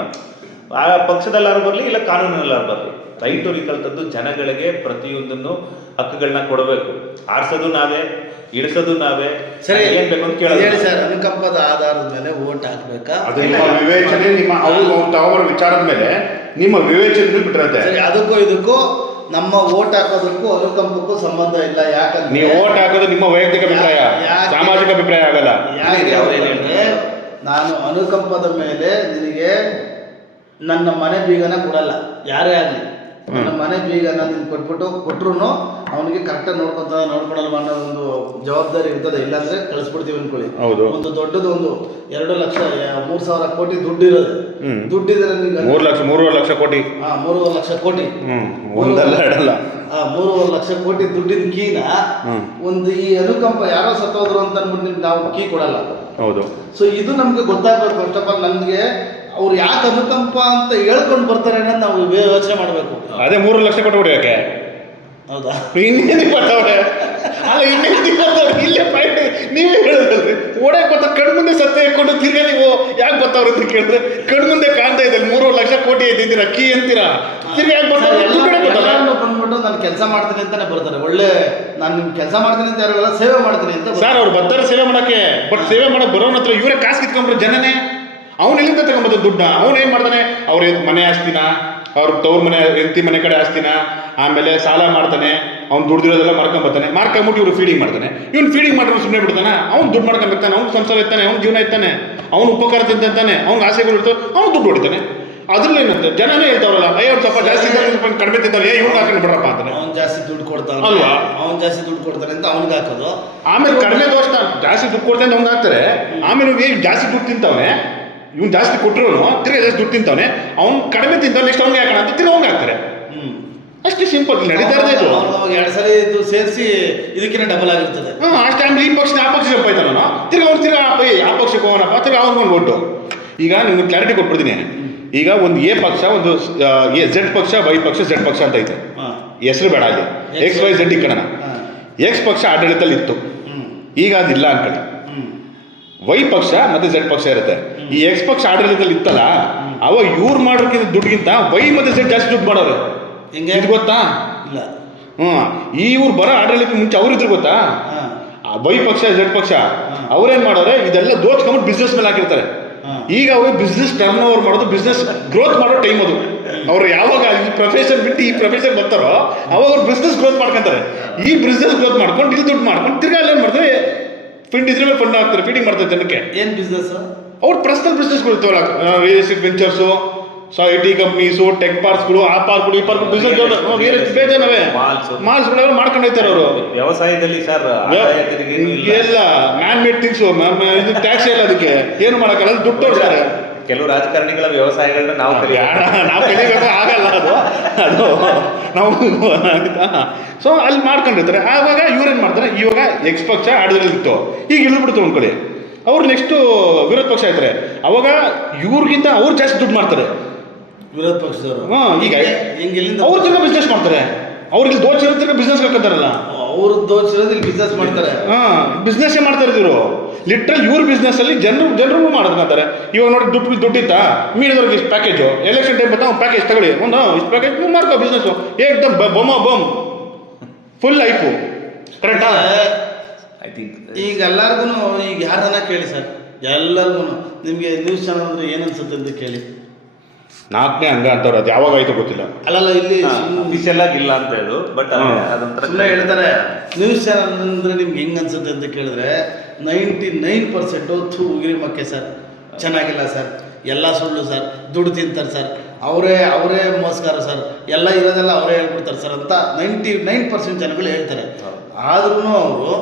ಆ ಪಕ್ಷದಲ್ಲಾರು ಬರಲಿ ಇಲ್ಲ ಕಾನೂನಲ್ಲಾರು ಬರಲಿ. ರೈತರು ಟು ರಿಕಲ್ ಜನಗಳಿಗೆ ಪ್ರತಿಯೊಂದನ್ನು ಹಕ್ಕುಗಳನ್ನ ಕೊಡಬೇಕು. ಆರಿಸೋದು ನಾವೇ ಇಳಿಸೋದು ನಾವೇ ಸರಿ. ಏನ್ ಬೇಕು ಅಂತ ಹೇಳಿ ಸರ್ ಅನುಕಂಪದ ಆಧಾರದ ಮೇಲೆ ಓಟ್ ಹಾಕ್ಬೇಕಾ? ಅದು ನಿಮ್ಮ ವಿವೇಚನೆ ನಿಮ್ಮ ಅವ್ರು ತಾವರ ವಿಚಾರದ ಮೇಲೆ ನಿಮ್ಮ ವಿವೇಚನೆ ಬಿಟ್ಟಿರುತ್ತೆ. ಸರಿ ಅದಕ್ಕೂ ಇದಕ್ಕೂ ನಮ್ಮ ಓಟ್ ಹಾಕೋದಕ್ಕೂ ಅನುಕಂಪಕ್ಕೂ ಸಂಬಂಧ ಇಲ್ಲ ಯಾಕಂದ್ರೆ ನೀವು ಓಟ್ ಹಾಕೋದು ನಿಮ್ಮ ವೈಯಕ್ತಿಕ ಅಭಿಪ್ರಾಯ ಯಾಕೆ? ಸಾಮಾಜಿಕ ಅಭಿಪ್ರಾಯ ಆಗಲ್ಲ ಯಾಕೆ ಅವ್ರು ಏನ್ ಅಂದ್ರೆ ನಾನು ಅನುಕಂಪದ ಮೇಲೆ ನಿನಗೆ ನನ್ನ ಮನೆ ಬೀಗನ ಕೊಡಲ್ಲ ಯಾರೇ ಆಗಲಿ ನನ್ನ ಮನೆ ಬೀಗ ನಾನು ಕೊಟ್ಬಿಟ್ಟು ಕೊಟ್ರು ಅವನಿಗೆ ಕರೆಕ್ಟಾಗಿ ನೋಡ್ಕೊತ ನೋಡ್ಕೊಳಲ್ವ ಅನ್ನೋ ಒಂದು ಜವಾಬ್ದಾರಿ ಇರ್ತದೆ. ಇಲ್ಲಾಂದ್ರೆ ಕಳಿಸ್ಬಿಡ್ತೀವಿ ಅನ್ಕೊಳ್ಳಿ. ಹೌದು. ಒಂದು ದೊಡ್ಡದು ಒಂದು ಎರಡು ಲಕ್ಷ ಮೂರ್ ಸಾವಿರ ಕೋಟಿ ದುಡ್ಡು ಇರೋದು. ದುಡ್ಡಿದ್ರೆ ಮೂರು ಲಕ್ಷ ಮೂರುವರೆ ಲಕ್ಷ ಕೋಟಿ. ಹಾ ಮೂರುವರೆ ಲಕ್ಷ ಕೋಟಿ. ಒಂದಲ್ಲ ಎರಡಲ್ಲ. ಆ ಮೂರುವರೆ ಲಕ್ಷ ಕೋಟಿ ದುಡ್ಡಿನ ಕೀನ. ಒಂದು ಈ ಅನುಕಂಪ ಯಾರೋ ಸತ್ತೋದ್ರು ಅಂತ ಅಂದ್ಬಿಟ್ಟು ನಿಮ್ಗೆ ನಾವು ಕೀ ಕೊಡಲ್ಲ. ಹೌದು. ಸೊ ಇದು ನಮ್ಗೆ ಗೊತ್ತಾಗಬೇಕು. ಫಸ್ಟ್ ಆಫ್ ಆಲ್ ನಮಗೆ ಅವ್ರು ಯಾಕೆ ಅನುಕಂಪ ಅಂತ ಹೇಳ್ಕೊಂಡು ಬರ್ತಾರೆ ಅನ್ನೋದು ನಾವು ಯೋಚನೆ ಮಾಡಬೇಕು. ಅದೇ ಮೂರು ಲಕ್ಷ ಕೊಟ್ಟು ಯಾಕೆ? ಹೌದಾ? ಇನ್ನೇನು ಅಲ್ಲ ಇಲ್ಲೇ ಪಾಯಿಂಟ್ ನೀವೇ ಹೇಳೋದಲ್ರಿ. ಓಡಕ್ಕೆ ಬರ್ತಾ ಕಣ್ಮುಂದೆ ಸತ್ತೆ ಇಟ್ಕೊಂಡು ತಿರ್ಗಾ ನೀವು ಯಾಕೆ ಬರ್ತಾವ್ರ ಅಂತ ಕೇಳಿದ್ರೆ ಕಣ್ಮುಂದೆ ಕಾಣ್ತಾ ಇದೆ ಮೂರು ಲಕ್ಷ ಕೋಟಿ ಐತಿದ್ದೀರಾ ಕೀ ಅಂತೀರಾ? ತಿರ್ಗಾ ಯಾಕೆ ಬಂದ್ಬಿಟ್ಟು ನಾನು ಕೆಲಸ ಮಾಡ್ತೀನಿ ಅಂತಾನೆ ಬರ್ತಾರೆ. ಒಳ್ಳೆ ನಾನು ನಿಮ್ ಕೆಲಸ ಮಾಡ್ತೀನಿ ಅಂತ ಯಾರು ಸೇವೆ ಮಾಡ್ತೀನಿ ಅಂತ. ಸರ್ ಅವ್ರು ಬರ್ತಾರೆ. ಸೇವೆ ಮಾಡಕ್ಕೆ ಬಟ್ ಸೇವೆ ಮಾಡಕ್ ಬರೋನ ಹತ್ರ ಇವರೇ ಕಾಸು ಕಿತ್ಕೊಂಡ್ರೆ ಜನನೇ. ಅವ್ನು ಎಲ್ಲಿಂದ ತಗೊಂಬಂದ ದುಡ್ಡ? ಅವನು ಏನು ಮಾಡ್ತಾನೆ? ಅವ್ರ ಮನೆ ಆಸ್ತಿನ ಅವ್ರ ತವ್ರ ಮನೆ ಹೆಂಡತಿ ಮನೆ ಕಡೆ ಆಸ್ತಿನ ಆಮೇಲೆ ಸಾಲ ಮಾಡ್ತಾನೆ ಅವ್ನು ದುಡ್ದಿರೋದೆಲ್ಲ ಮಾರ್ಕೊಂಬರ್ತಾನೆ ಮಾರ್ಕೊಂಬಿಟ್ಟು ಇವ್ರು ಫೀಡಿಂಗ್ ಮಾಡ್ತಾನೆ. ಇವ್ನು ಫೀಡಿಂಗ್ ಮಾಡ್ರೆ ಸುಮ್ಮನೆ ಬಿಡ್ತಾನೆ? ಅವ್ನು ದುಡ್ಡು ಮಾಡ್ಕೊಂಬಿರ್ತಾನೆ ಅವ್ನು ಸಂಸಾರ ಇರ್ತಾನೆ ಅವ್ನು ಜೀವನ ಇರ್ತಾನೆ ಅವ್ನು ಉಪಕಾರ ತಿಂತಾನೆ ಅವ್ನಿಗೆ ಆಸೆಗಳು ಇರ್ತವೆ ಅವ್ನು ದುಡ್ಡು ಹೊಡಿತಾನೆ. ಅದ್ರಲ್ಲಿ ಏನಂತ? ಜನನೇ ಹೇಳ್ತಾವಲ್ಲ ಅಯ್ಯ ಸ್ವಲ್ಪ ಜಾಸ್ತಿ ಕಡಿಮೆ ತಿಂತಾರೆ ಏ ಇವ್ನು ಹಾಕೊಂಡು ಬಿಡ್ರಪ್ಪ ಅಂತಾನೆ. ಅವ್ನು ಜಾಸ್ತಿ ದುಡ್ಡು ಕೊಡ್ತಾನೆ ಅಲ್ವಾ? ಅವ್ನು ಜಾಸ್ತಿ ದುಡ್ಡು ಕೊಡ್ತಾನೆ ಅಂತ ಅವ್ನಿಗೆ ಹಾಕೋದು. ಆಮೇಲೆ ಕಡಿಮೆ ದೋಷ ಜಾಸ್ತಿ ದುಡ್ಡು ಕೊಡ್ತಾನೆ ಅವ್ನಿಗೆ ಹಾಕ್ತಾರೆ. ಆಮೇಲೆ ಜಾಸ್ತಿ ದುಡ್ಡು ತಿಂತವನೆ? ಇವ್ನು ಜಾಸ್ತಿ ಕೊಟ್ಟರು ತಿರ್ಗಿ ಜಾಸ್ತಿ ದುಡ್ಡು ತಿಂತಾನೆ ಅವ್ನು ಕಡಿಮೆ ತಿಂತಾನೆ ನೆಕ್ಸ್ಟ್ ಅವ್ನಿಗೆ ಹಾಕೋಣ ಅಂತ ತಿರ್ಗಿ ಅವ್ನಿಗೆ ಹಾಕ್ತಾರೆ. ಅಷ್ಟು ಸಿಂಪಲ್ ನಡೀತಾ ಇರೋದೇ ಇದು. ಎರಡು ಸಲ ಇದು ಸೇರಿಸಿ ಇದಕ್ಕಿಂತ ಡಬಲ್ ಆಗಿರ್ತದೆ. ಹಾಂ ಅಷ್ಟು ಟೈಮ್ ಈ ಪಕ್ಷ ಆ ಪಕ್ಷ ಸ್ವಲ್ಪ ಆಯ್ತಾನ ತಿರ್ಗಿ ಅವ್ನು ತಿರ್ಗಿ ಆ ಪಕ್ಷಕ್ಕೆ ಹೋಗೋಣಪ್ಪ ತಿರ್ಗಿ ಅವ್ನಿಗೊಂದು ಒಟ್ಟು ಈಗ ನಿಮ್ಗೆ ಕ್ಲಾರಿಟಿ ಕೊಟ್ಬಿಡ್ತೀನಿ. ಈಗ ಒಂದು ಎ ಪಕ್ಷ ಒಂದು ಎ ಜೆಡ್ ಪಕ್ಷ ವೈ ಪಕ್ಷ ಜೆಡ್ ಪಕ್ಷ ಅಂತ ಐತೆ. ಹೆಸರು ಬೇಡ ಅಲ್ಲಿ. ಎಕ್ಸ್ ವೈ ಜೆಡ್ ಇಕ್ಕಣ ಹಾಂ. ಎಕ್ಸ್ ಪಕ್ಷ ಆಡಳಿತದಲ್ಲಿ ಇತ್ತು ಈಗ ಅದಿಲ್ಲ ಅನ್ಕೊಳ್ಳಿ. ವೈ ಪಕ್ಷ ಮತ್ತೆ ಜೆಡ್ ಪಕ್ಷ ಇರುತ್ತೆ. ಈ ಎಕ್ಸ್ ಪಕ್ಷ ಆಡಳಿತದಲ್ಲಿ ಇತ್ತಲ್ಲ ಅವ ಇವ್ರು ಮಾಡೋಕ್ಕಿಂತ ದುಡ್ಡಿಗಿಂತ ವೈ ಮತ್ತೆ ಜೆಡ್ ಜಾಸ್ತಿ ದುಡ್ಡು ಮಾಡೋರು. ಹೆಂಗೆ? ಇದು ಗೊತ್ತಾ? ಇಲ್ಲ. ಹ್ಞೂ. ಈ ಇವ್ರು ಬರೋ ಆಡಳಿತಕ್ಕೆ ಮುಂಚೆ ಅವ್ರು ಇದ್ರು ಗೊತ್ತಾ? ಆ ವೈ ಪಕ್ಷ ಜೆಡ್ ಪಕ್ಷ ಅವ್ರೇನ್ ಮಾಡೋರೆ? ಇದೆಲ್ಲ ದೋಚ್ಕೊಂಡ್ಬಿಟ್ಟು ಬಿಸ್ನೆಸ್ ಮೇಲೆ ಹಾಕಿರ್ತಾರೆ. ಈಗ ಅವರು ಬಿಸ್ನೆಸ್ ಟರ್ನ್ ಓವರ್ ಮಾಡೋದು ಬಿಸ್ನೆಸ್ ಗ್ರೋತ್ ಮಾಡೋ ಟೈಮ್ ಅದು. ಅವ್ರು ಯಾವಾಗ ಈ ಪ್ರೊಫೆಷನ್ ಬಿಟ್ಟು ಈ ಪ್ರೊಫೆಷನ್ ಬರ್ತಾರೋ ಅವಾಗ ಅವ್ರು ಬಿಸ್ನೆಸ್ ಗ್ರೋತ್ ಮಾಡ್ಕೊಂತಾರೆ. ಈ ಬಿಸ್ನೆಸ್ ಗ್ರೋತ್ ಮಾಡ್ಕೊಂಡು ಇಲ್ಲಿ ದುಡ್ಡು ಮಾಡ್ಕೊಂಡು ತಿರ್ಗಾ ಏನು ಮಾಡಿದ್ರೆ ಮಾಡ್ತಾರೆ? ಫಂಡ್ ಇದ್ರ ಮೇಲೆ ಫಂಡ್ ಹಾಕ್ತಾರೆ ಫೀಡಿಂಗ್ ಮಾಡ್ತಾರೆ ಜನಕ್ಕೆ. ಏನು ಬಿಸ್ನೆಸ್ ಅವ್ರ ಪರ್ಸನಲ್ ಬಿಸ್ನೆಸ್ ಇರ್ತಾವಲ್ಲ real estate ventures so I T companies tech ಪಾರ್ಕ್ಸ್ಗಳು ಆ ಪಾರ್ಕ್ಗಳು ಈ ಪಾರ್ಕ್ ಬಿಸ್ನೆಸ್ ಬೇಜಾನವೇ. ಮಾಲ್ಸ್ಗಳೆಲ್ಲ ಮಾಡ್ಕೊಂಡು ಹೋಗ್ತಾರೆ ಅವರು. ವ್ಯವಸಾಯದಲ್ಲಿ ಸರ್ ಎಲ್ಲ ಮ್ಯಾನ್ ಮೇಡ್ ಥಿಂಗ್ಸ್ ಇದು ಟ್ಯಾಕ್ಸ್ ಇಲ್ಲ ಅದಕ್ಕೆ. ಏನು ಮಾಡೋಕ್ಕಲ್ಲ ದುಡ್ಡು ತೋರಿಸ್ತಾರೆ ಕೆಲವು ರಾಜಕಾರಣಿಗಳ ವ್ಯವಸಾಯಗಳನ್ನ ನಾವು ಕಲಿಯೋಣ ನಾವು ಕಲಿಬೇಕು ಆಗಲ್ಲ ಅದು. ಅದು ನಾವು ಸೊ ಅಲ್ಲಿ ಮಾಡ್ಕೊಂಡಿರ್ತಾರೆ. ಆವಾಗ ಇವ್ರೇನು ಮಾಡ್ತಾರೆ? ಇವಾಗ ಎಕ್ಸ್ ಪಕ್ಷ ಆಡೋದ್ರಲ್ಲಿತ್ತು ಈಗ ಇಳಿದ್ಬಿಡ್ತು ಅನ್ಕೊಳ್ಳಿ ಅವ್ರು ನೆಕ್ಸ್ಟು ವಿರೋಧ ಪಕ್ಷ ಆಯ್ತಾರೆ ಅವಾಗ ಇವ್ರಿಗಿಂತ ಅವ್ರು ಜಾಸ್ತಿ ದುಡ್ಡು ಮಾಡ್ತಾರೆ. ವಿರೋಧ ಪಕ್ಷದವರು. ಹಾ, ಈಗ ಅವ್ರ ಜನ ಬಿಸ್ನೆಸ್ ಮಾಡ್ತಾರೆ. ಅವ್ರಿಗೆ ಇಲ್ಲಿ ದೋಚ ಬಿಸ್ನೆಸ್ ಹಾಕೋತಾರಲ್ಲ. ಅವ್ರು ದೋಚಿರೋದು ಬಿಸ್ನೆಸ್ ಮಾಡ್ತಾರೆ. ಹಾ ಬಿಸ್ನೆಸ್ ಮಾಡ್ತಾ ಇದ್ರು ಲಿಟ್ರಲ್ ಇವ್ರ ಬಿಸ್ನೆಸ್ ಅಲ್ಲಿ ಜನರು ಜನರು ಮಾಡ್ತಾರೆ ಇವಾಗ ನೋಡಿ ದುಡ್ಡು ದುಡ್ಡಿತ್ತಾ? ಮೀಡಿದವ್ರಿಗೆ ಇಷ್ಟು ಪ್ಯಾಕೇಜು ಎಲೆಕ್ಷನ್ ಟೈಮ್ ಬರ್ತಾ ಪ್ಯಾಕೇಜ್ ತಗೊಳ್ಳಿ. ಒಂದು ಇಷ್ಟು ಪ್ಯಾಕೇಜ್ ನೀವು ಮಾಡ್ಕೋ ಬಿಸ್ನೆಸ್ ಏಕ್ದಮ್ ಬೊಮ್ಮ ಬೊಮ್. ಫುಲ್ ಲೈಫು ಕರೆಕ್ಟಾ ಐ ಥಿಂಕ್ ಈಗ ಎಲ್ಲರಿಗೂ ಈಗ ಯಾರನ್ನ ಕೇಳಿ ಸರ್? ಎಲ್ಲರಿಗೂ ನಿಮಗೆ ನ್ಯೂಸ್ ಚಾನಲ್ ಅಂದ್ರೆ ಏನು ಅನ್ಸುತ್ತೆ ಅಂತ ಕೇಳಿ. ನಾಲ್ಕನೇ ಹಂಗ ಅಂತವ್ರು ಅದು ಯಾವಾಗ ಆಯ್ತು ಗೊತ್ತಿಲ್ಲ. ಅಲ್ಲಲ್ಲ ಇಲ್ಲಿ ಅಫಿಷಿಯಲ್ ಆಗಿ ಇಲ್ಲ ಅಂತ ಹೇಳು ಬಟ್. ಅದೊಂಥರ ಸುಮ್ಮನೆ ಹೇಳ್ತಾರೆ ನ್ಯೂಸ್ ಚಾನಲ್ ಅಂದ್ರೆ ನಿಮ್ಗೆ ಹೆಂಗ್ ಅನ್ಸುತ್ತೆ ಅಂತ ಕೇಳಿದ್ರೆ ನೈಂಟಿ ನೈನ್ ಪರ್ಸೆಂಟು ಥೂ ಉಗಿರಿ ಮಕ್ಕೆ ಸರ್. ಚೆನ್ನಾಗಿಲ್ಲ ಸರ್. ಎಲ್ಲ ಸುಳ್ಳು ಸರ್. ದುಡ್ಡು ತಿಂತಾರೆ ಸರ್. ಅವರೇ ಅವರೇ ಮೋಸ್ಕಾರ ಸರ್. ಎಲ್ಲ ಇರೋದೆಲ್ಲ ಅವರೇ ಹೇಳ್ಬಿಡ್ತಾರೆ ಸರ್ ಅಂತ ನೈಂಟಿ ನೈನ್ ಪರ್ಸೆಂಟ್ ಜನಗಳು ಹೇಳ್ತಾರೆ. ಆದ್ರೂ ಅವರು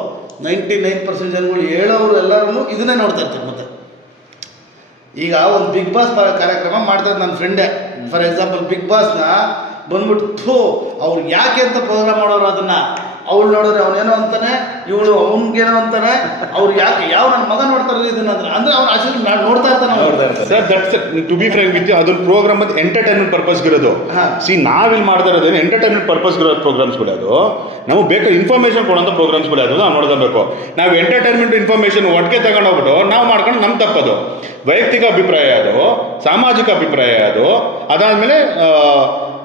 ನೈಂಟಿ ನೈನ್ ಪರ್ಸೆಂಟ್ ಜನಗಳು ಹೇಳೋರು ಎಲ್ಲರೂ ಇದನ್ನೇ ನೋಡ್ತಾ ಇರ್ತಾರೆ ಮತ್ತೆ. ಈಗ ಒಂದು ಬಿಗ್ ಬಾಸ್ ಕಾರ್ಯಕ್ರಮ ಮಾಡ್ತಾರೆ ನನ್ನ ಫ್ರೆಂಡೇ ಫಾರ್ ಎಕ್ಸಾಂಪಲ್ ಬಿಗ್ ಬಾಸ್ನ ಬಂದ್ಬಿಟ್ಟು ಥೂ ಅವ್ರು ಯಾಕೆ ಅಂತ ಪ್ರೋಗ್ರಾಮ್ ಮಾಡೋರು ಅದನ್ನ? ಅವ್ಳು ನೋಡಿದ್ರೆ ಅವನೇನೋ ಅಂತಾನೆ ಇವಳು ಅವ್ನಿಗೇನೋ ಅಂತಾನೆ ಅವ್ರು ಯಾಕೆ ಯಾವ ನನ್ನ ಮಗ ನೋಡ್ತಾರೆ ಇದನ್ನ ಅಂದ್ರೆ ಅಂದ್ರೆ ಅವ್ರು ಆಕ್ಚುಲಿ ನೋಡ್ತಾ ಇರ್ತಾನೆ. ನೋಡ್ತಾ ಇರ್ತಾರೆ. Sir that's to be frank with ಅದೊಂದು ಪ್ರೋಗ್ರಾಮ್ ಅದು ಎಂಟರ್ಟೈನ್ಮೆಂಟ್ ಪರ್ಪಸ್ ಇರೋದು. ಹಾ. ಸಿ ನಾವಿಲ್ಲಿ ಮಾಡ್ತಾ ಇರೋದೇನು ಎಂಟರ್ಟೈನ್ಮೆಂಟ್ ಪರ್ಪಸ್ಗೆ ಇರೋ ಪ್ರೋಗ್ರಾಮ್ಸ್ಗಳು ಅದು. ನಮಗೆ ಬೇಕಾ ಇನ್ಫಾರ್ಮೇಷನ್ ಪ್ರೋಗ್ರಾಮ್ಸ್ ಪ್ರೋಗ್ರಾಮ್ಸ್ಗಳು ಅದು. ನಾವು ನೋಡ್ಕೋಬೇಕು. ನಾವು ಎಂಟರ್ಟೈನ್ಮೆಂಟ್ ಇನ್ಫಾರ್ಮೇಷನ್ ಒಟ್ಟಿಗೆ ತಗೊಂಡೋಗ್ಬಿಟ್ಟು ನಾವು ಮಾಡ್ಕೊಂಡು ನಮ್ಮ ತಪ್ಪದು. ವೈಯಕ್ತಿಕ ಅಭಿಪ್ರಾಯ ಅದು ಸಾಮಾಜಿಕ ಅಭಿಪ್ರಾಯ ಅದು. ಅದಾದಮೇಲೆ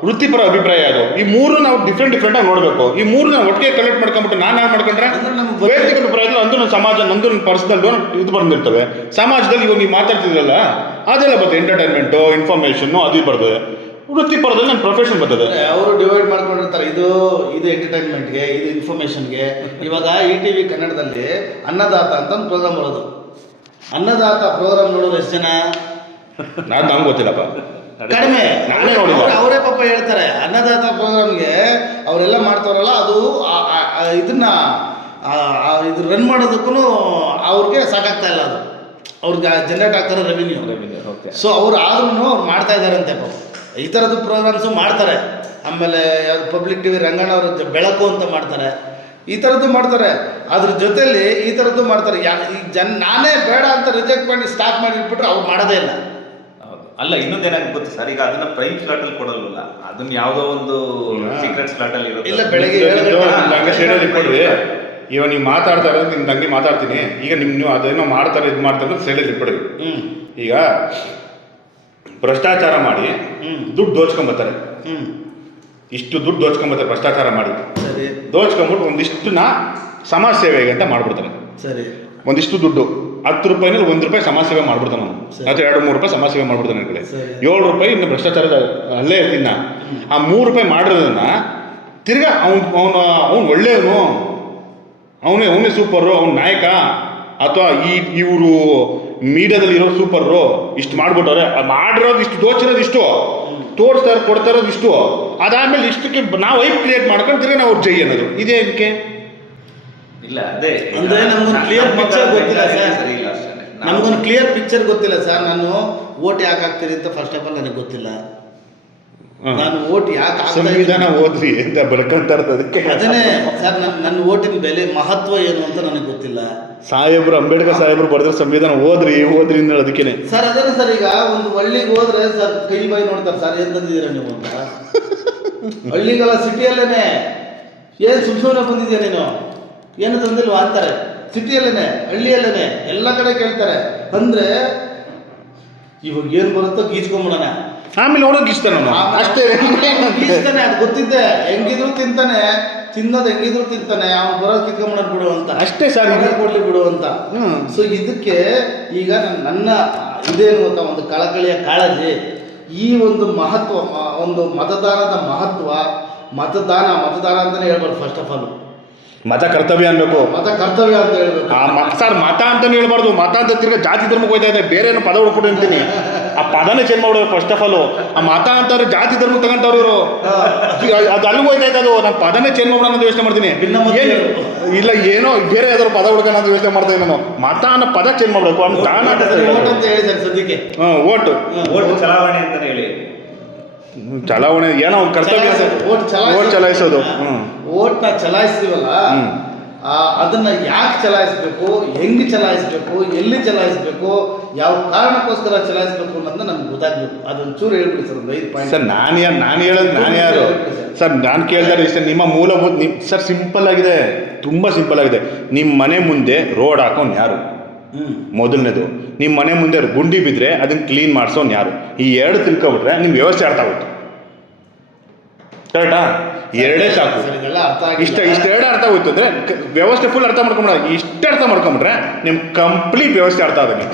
ವೃತ್ತಿಪರ ಅಭಿಪ್ರಾಯ ಅದು. ಈ ಮೂರು ನಾವು ಡಿಫ್ರೆಂಟ್ ಡಿಫ್ರೆಂಟ್ ಆಗಿ ನೋಡಬೇಕು. ಈ ಮೂರು ನಾವು ಒಟ್ಟಿಗೆ ಕಲೆಕ್ಟ್ ಮಾಡ್ಕೊಂಡ್ಬಿಟ್ಟು ನಾನು ಯಾರು ಮಾಡ್ಕೊಂಡ್ರೆ? ಅಂದ್ರೆ ನಮ್ಮ ವೈಯಕ್ತಿಕ ಅಭಿಪ್ರಾಯ ಅಂದ್ರೆ ನಮ್ಮ ಸಮಾಜ ನಂದು ನನ್ನ ಪರ್ಸನಲ್ ಇದು ಬಂದಿರ್ತವೆ ಸಮಾಜದಲ್ಲಿ ಇವಾಗ ನೀವು ಮಾತಾಡ್ತಿದ್ರಲ್ಲ ಅದೆಲ್ಲ ಬರ್ತದೆ. ಎಂಟರ್ಟೈನ್ಮೆಂಟು ಇನ್ಫಾರ್ಮೇಷನ್ನು ಅದು ಬರ್ತದೆ. ವೃತ್ತಿಪರದಲ್ಲಿ ನನ್ನ ಪ್ರೊಫೆಷನ್ ಬರ್ತದೆ. ಅವರು ಡಿವೈಡ್ ಮಾಡ್ಕೊಂಡಿರ್ತಾರೆ. ಇದು ಇದು ಎಂಟರ್ಟೈನ್ಮೆಂಟ್ಗೆ ಇದು ಇನ್ಫಾರ್ಮೇಷನ್ಗೆ ಇವಾಗ ಇ ಟಿ ವಿ ಕನ್ನಡದಲ್ಲಿ ಅನ್ನದಾತ ಅಂತ ಒಂದು ಪ್ರೋಗ್ರಾಮ್ ಬರೋದು. ಅನ್ನದಾತ ಪ್ರೋಗ್ರಾಮ್ ನೋಡೋದು ಎಷ್ಟು ಜನ? ನಾನು ನಂಗೆ ಗೊತ್ತಿಲ್ಲಪ್ಪ. ಕಡಿಮೆ. ನಾನೇ. ಅವ್ರು- ಪಾಪ ಹೇಳ್ತಾರೆ. ಅನ್ನದಾತ ಪ್ರೋಗ್ರಾಮ್ಗೆ ಅವರೆಲ್ಲ ಮಾಡ್ತಾರಲ್ಲ ಅದು ಇದನ್ನ ಇದು ರನ್ ಮಾಡೋದಕ್ಕೂ ಅವ್ರಿಗೆ ಸಾಕಾಗ್ತಾ ಇಲ್ಲ ಅದು. ಅವ್ರಿಗೆ ಜನರೇಟ್ ಆಗ್ತಾರೆ ರೆವಿನ್ಯೂ ಓಕೆ ಸೊ ಅವ್ರು ಆದ್ರೂ ಅವ್ರು ಮಾಡ್ತಾ ಇದ್ದಾರಂತೆ ಪಾಪ. ಈ ಥರದ್ದು ಪ್ರೋಗ್ರಾಮ್ಸು ಮಾಡ್ತಾರೆ. ಆಮೇಲೆ ಯಾವ್ದು ಪಬ್ಲಿಕ್ ಟಿವಿ ರಂಗಣ್ಣ ಅವ್ರ ಬೆಳಕು ಅಂತ ಮಾಡ್ತಾರೆ. ಈ ಥರದ್ದು ಮಾಡ್ತಾರೆ. ಅದ್ರ ಜೊತೆಲಿ ಈ ಥರದ್ದು ಮಾಡ್ತಾರೆ. ಯಾ ಈ ಜನ ನಾನೇ ಬೇಡ ಅಂತ ರಿಜೆಕ್ಟ್ ಮಾಡಿ ಸ್ಟಾಪ್ ಮಾಡಿಬಿಟ್ರೆ ಇಟ್ಬಿಟ್ರೆ ಅವ್ರು ಮಾಡೋದೇ ಇಲ್ಲ. ಅಲ್ಲ ಇನ್ನೊಂದೇನಾಗುತ್ತೆ ಗೊತ್ತು ಸರ್? ಈಗ ಅದನ್ನ ಪ್ರೈಮ್ ಸ್ಲಾಟ್ ಅಲ್ಲಿ ಕೊಡಲ್ಲ ಅದನ್ನ ಯಾವ್ದೋ ಒಂದು ಸೀಕ್ರೆಟ್ ಸ್ಲಾಟ್ ಅಲ್ಲಿ ಇರುತ್ತೆ ಇಲ್ಲ, ಬೆಳಗ್ಗೆ ಇಟ್ಕೊಡ್ರಿ ಇವಾಗ ನೀವು ಮಾತಾಡ್ತಾ ಇರೋದು ನಿಮ್ಗೆ ತಂಗಿ ಮಾತಾಡ್ತೀನಿ. ಈಗ ನಿಮ್ ನೀವು ಅದೇನೋ ಮಾಡ್ತಾರೆ ಇದು ಮಾಡ್ತಾರೆ ಸೈಡಲ್ಲಿ ಇಟ್ಬಿಡ್ರಿ ಹ್ಞೂ ಈಗ ಭ್ರಷ್ಟಾಚಾರ ಮಾಡಿ. ದುಡ್ಡು ದೋಚ್ಕೊಂಬತ್ತಾರೆ. ಹ್ಞೂ ಇಷ್ಟು ದುಡ್ಡು ದೋಚ್ಕೊಂಬತ್ತಾರೆ ಭ್ರಷ್ಟಾಚಾರ ಮಾಡಿ. ಸರಿ. ದೋಚ್ಕೊಂಬಿಟ್ಟು ನಾ ಸಮಾಜ ಸೇವೆಗೆ ಅಂತ ಮಾಡ್ಬಿಡ್ತಾರೆ. ಸರಿ. ಒಂದಿಷ್ಟು ದುಡ್ಡು. ಹತ್ತು ರೂಪಾಯಿನಲ್ಲಿ ಒಂದು ರೂಪಾಯಿ ಸಮಾಜ ಸೇವೆ ಮಾಡ್ಬಿಡ್ತಾನೆ ಅವನು. ಅಥವಾ ಎರಡು ಮೂರು ರೂಪಾಯಿ ಸಮಾಜ ಸೇವೆ ಮಾಡ್ಬಿಡ್ತಾನೆ ಕಡೆ. ಏಳು ರೂಪಾಯಿ ಇನ್ನು ಭ್ರಷ್ಟಾಚಾರದ ಅಲ್ಲೇ ಇರ್ತೀನಿ ಆ ಮೂರು ರೂಪಾಯಿ ಮಾಡಿರೋದನ್ನ ತಿರ್ಗಾ ಅವ್ನು ಅವನು ಅವ್ನು ಒಳ್ಳೆಯವನು. ಅವನೇ ಅವನೇ ಸೂಪರು ಅವ್ನ ನಾಯಕ. ಅಥವಾ ಈ ಇವರು ಮೀಡಿಯಾದಲ್ಲಿ ಇರೋ ಸೂಪರು. ಇಷ್ಟು ಮಾಡ್ಬಿಟ್ಟವ್ರೆ. ಅದ್ ಮಾಡಿರೋದು ಇಷ್ಟು ದೋಚಿರೋದು ಇಷ್ಟು. ತೋರಿಸ್ತಾರೆ ಕೊಡ್ತಾ ಇರೋದು ಇಷ್ಟು. ಅದಾದ್ಮೇಲೆ ಇಷ್ಟಕ್ಕೆ ನಾವು ಐಪ್ ಕ್ರಿಯೇಟ್ ಮಾಡ್ಕೊಂಡು ತಿರ್ಗಿ ನಾವು ಜೈ ಅನ್ನೋದು. ಇದೇನಕ್ಕೆ? ಇಲ್ಲ ಅದೇ. ಈಗ ಅಂದ್ರೆ ನಮ್ಗೆ ಕ್ಲಿಯರ್ ಪಿಕ್ಚರ್ ಗೊತ್ತಿಲ್ಲ ಸರ್. ಇಲ್ಲ ಕ್ಲಿಯರ್ ಪಿಕ್ಚರ್ ಗೊತ್ತಿಲ್ಲ ಸರ್ ನಾನು ಓಟ್ ಯಾಕೆ ಹಾಕ್ತೀರಿ ಅಂತ ಫಸ್ಟ್ ಆಫ್ ಆಲ್ ನನಗೆ ಗೊತ್ತಿಲ್ಲ. ನಾನು ಓಟ್ ಯಾಕೆ ಸಂವಿಧಾನ? ಓದ್ರಿ ಅಂತ ಬರ್ಕೊಂತ ಇರೋದು ಅದಕ್ಕೆ. ಅದನ್ನೇ ಸರ್ ನನ್ನ ನನ್ನ ಓಟಿನ ಬೆಲೆ ಮಹತ್ವ ಏನು ಅಂತ ನನಗೆ ಗೊತ್ತಿಲ್ಲ. ಸಾಹೇಬ್ರು ಅಂಬೇಡ್ಕರ್ ಸಾಹೇಬ್ರು ಬರೆದ್ರೆ ಸಂವಿಧಾನ ಓದ್ರಿ ಓದ್ರಿ ಅಂತ ಅದಕ್ಕೇನೆ. ಸರ್ ಅದನ್ನ ಸರ್ ಈಗ ಒಂದು ಹಳ್ಳಿಗೆ ಹೋದ್ರೆ ಸರ್ ಕೈ ಬಾಯಿ ನೋಡ್ತಾರೆ ಸರ್ ಏನ್ ತಂದಿದ್ದೀರಾ ನೀವು ಅಂತ? ಹಳ್ಳಿಗಳ ಸಿಟಿಯಲ್ಲೇನೆ ಏನ್ ಸುಮ್ಸುಮ್ನೆ ಬಂದಿದ್ಯಾ ನೀನು? ಏನು ತಂದಿಲ್ವಾ ಅಂತಾರೆ? ಸಿಟಿಯಲ್ಲೇನೆ ಹಳ್ಳಿಯಲ್ಲೇನೆ ಎಲ್ಲ ಕಡೆ ಕೇಳ್ತಾರೆ. ಅಂದ್ರೆ ಇವಾಗ ಏನ್ ಬರುತ್ತೋ ಗೀಚ್ಕೊಂಬಿಡೋಣ. ಆಮೇಲೆ ನೋಡೋಕೆ ಇಷ್ಟ ನಾನು ಅಷ್ಟೇ. ಗೀಚ್ತಾನೆ ಅದು ಗೊತ್ತಿದ್ದೆ. ಹೆಂಗಿದ್ರು ತಿಂತಾನೆ ತಿನ್ನೋದು ಹೆಂಗಿದ್ರು ತಿಂತಾನೆ ಅವ್ನು ಬರೋದು ಕಿತ್ಕೊಂಬಿಡೋದು ಬಿಡು ಅಂತ. ಅಷ್ಟೇ ಸರ್ ಕೊಡ್ಲಿ ಬಿಡು ಅಂತ. ಸೊ ಇದಕ್ಕೆ ಈಗ ನನ್ನ ಇದೇನು ಅಂತ ಒಂದು ಕಳಕಳಿಯ ಕಾಳಜಿ. ಈ ಒಂದು ಮಹತ್ವ ಒಂದು ಮತದಾನದ ಮಹತ್ವ ಮತದಾನ ಮತದಾನ ಅಂತಲೇ ಹೇಳ್ಬೋದು ಫಸ್ಟ್ ಆಫ್ ಆಲ್ ಮತ ಕರ್ತವ್ಯ ಅನ್ಬೇಕು. ಮತ ಕರ್ತವ್ಯ ಅಂತ ಹೇಳ್ಬೇಕು. ಆ ಮ- ಸರ್ ಮತ ಅಂತ ಹೇಳ್ಬಾರ್ದು. ಮತ ಅಂತ ತಿರ್ಗಾ ಜಾತಿ ಧರ್ಮಕ್ಕೆ ಹೋಯ್ತಾ ಇದೆ ಬೇರೆ ಏನೋ ಪದ ಹುಡ್ಕೊಂಡು ಅಂತೀನಿ ಆ ಪದನ ಚೇಂಜ್ ಮಾಡ್ಬೇಕು ಫಸ್ಟ್ ಆಫ್ ಆಲ್ ಆ ಮತ ಅಂತವ್ರು ಜಾತಿ ಧರ್ಮ ತಗೊಂತವ್ರು ಇವರು. ಅದು ಅಲ್ಲಿಗೆ ಹೋಯ್ತಾ ಇದೆ ಅದು. ನಾನು ಪದನೇ ಚೇಂಜ್ ಮಾಡೋಣ ಅಂತ ಯೋಚನೆ ಮಾಡ್ತೀನಿ. ಏನು ಇಲ್ಲ ಏನೋ ಬೇರೆ ಯಾವ್ದಾದ್ರು ಪದ ಹುಡ್ಕೋಣ ಅಂತ ಯೋಚನೆ ಮಾಡ್ತೀನಿ ನಾನು. ಮತ ಅನ್ನೋ ಪದ ಚೇಂಜ್ ಮಾಡ್ಬೇಕು. ಅಂತ ಹೇಳಿದ್ದಾರೆ ಸದ್ಯಕ್ಕೆ. ಹ್ಮ್ ಓಟು. ಓಟ್ ಚಲಾವಣೆ ಅಂತ ಹೇಳಿ. ಚಲಾವಣೆ ಏನೋ ಒಂದು ಕರ್ತವ್ಯ ಓಟ್ ಚಲಾಯಿಸೋದು. ಓಟ್ನ ಚಲಾಯಿಸ್ತೀವಲ್ಲ ಅದನ್ನ ಯಾಕೆ ಚಲಾಯಿಸ್ಬೇಕು ಹೆಂಗೆ ಚಲಾಯಿಸ್ಬೇಕು ಎಲ್ಲಿ ಚಲಾಯಿಸ್ಬೇಕು ಯಾವ ಕಾರಣಕ್ಕೋಸ್ಕರ ಚಲಾಯಿಸ್ಬೇಕು ಅನ್ನೋದನ್ನ ನಮ್ಗೆ ಗೊತ್ತಾಗ್ಬೇಕು. ಅದೊಂದು ಚೂರು ಹೇಳ್ಬಿಡಿ ಸರ್ ಒಂದು ಐದು ಪಾಯಿಂಟ್ ಸರ್ ನಾನು ಯಾರು ನಾನು ಹೇಳೋದು ನಾನು ಯಾರು? ಸರ್. ನಾನು ಕೇಳ್ತಾರೆ ಇಷ್ಟ ನಿಮ್ಮ ಮೂಲಭೂತ ನಿಮ್ಮ ಸರ್ ಸಿಂಪಲ್ ಆಗಿದೆ ತುಂಬ ಸಿಂಪಲ್ ಆಗಿದೆ. ನಿಮ್ಮ ಮನೆ ಮುಂದೆ ರೋಡ್ ಹಾಕೋನ್ ಯಾರು? ಮೊದಲನೇದು ನಿಮ್ಮ ಮನೆ ಮುಂದೆ ಗುಂಡಿ ಬಿದ್ದರೆ ಅದನ್ನು ಕ್ಲೀನ್ ಮಾಡಿಸೋನು ಯಾರು? ಈ ಎರಡು ತಿಳ್ಕೊಬಿಟ್ರೆ ನಿಮ್ಮ ವ್ಯವಸ್ಥೆ ಅರ್ಥ ಆಗುತ್ತೆ. ಕರೆಕ್ಟಾ ಎರಡೇ ಸಾಕು. ಇಷ್ಟ ಇಷ್ಟೆರಡು ಅರ್ಥ ಹೋಯ್ತು ಅಂದರೆ ವ್ಯವಸ್ಥೆ ಫುಲ್ ಅರ್ಥ ಮಾಡ್ಕೊಂಬಿಡ ಇಷ್ಟೇ ಅರ್ಥ ಮಾಡ್ಕೊಂಬಿಟ್ರೆ ನಿಮ್ಮ ಕಂಪ್ಲೀಟ್ ವ್ಯವಸ್ಥೆ ಅರ್ಥ ಆಗುತ್ತೆ.